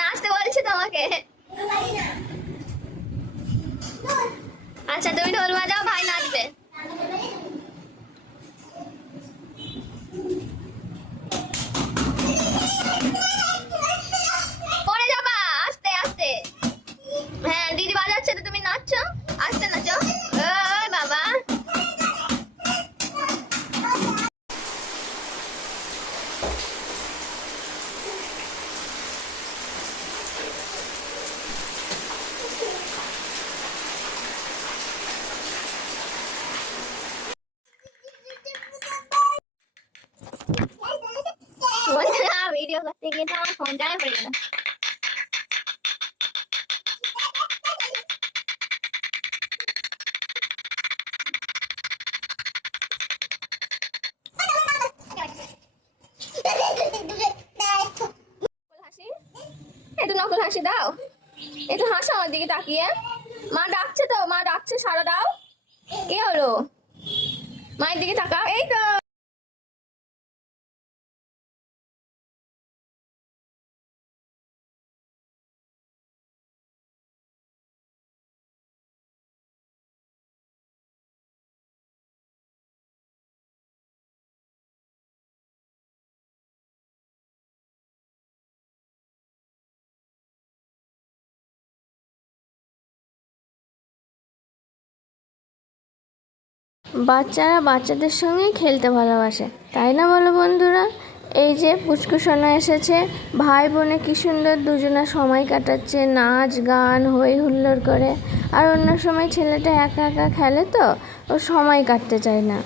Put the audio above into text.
নাচতে বলছি তোমাকে। আচ্ছা তুমি ঢোল বাজাও, ভাই নাচবে। পড়ে যাবা, আস্তে আস্তে। হ্যাঁ দিদি বাজাচ্ছে তো তুমি নাচছো, আস্তে নাচো। ওই বাবা, বন্ধুরা ভিডিও করতে গিয়ে তো আমার ফোনটাই পড়ে গেল। একটু নকল হাসি দাও, একটু হাসো আমার দিকে তাকিয়ে। মা ডাকছে তো, মা ডাকছে, সারা দাও। কি হলো, মায়ের দিকে তাকাও। এই তো বাচ্চারা বাচ্চাদের সঙ্গেই খেলতে ভালোবাসে, তাই না বলো বন্ধুরা? এই যে পুচকু সোনা এসেছে, ভাই বোনে কি সুন্দর দুজনা সময় কাটাচ্ছে, নাচ গান হই হুল্লোড় করে। আর অন্য সময় ছেলেটা একা একা খেলে তো, ও সময় কাটতে চায় না।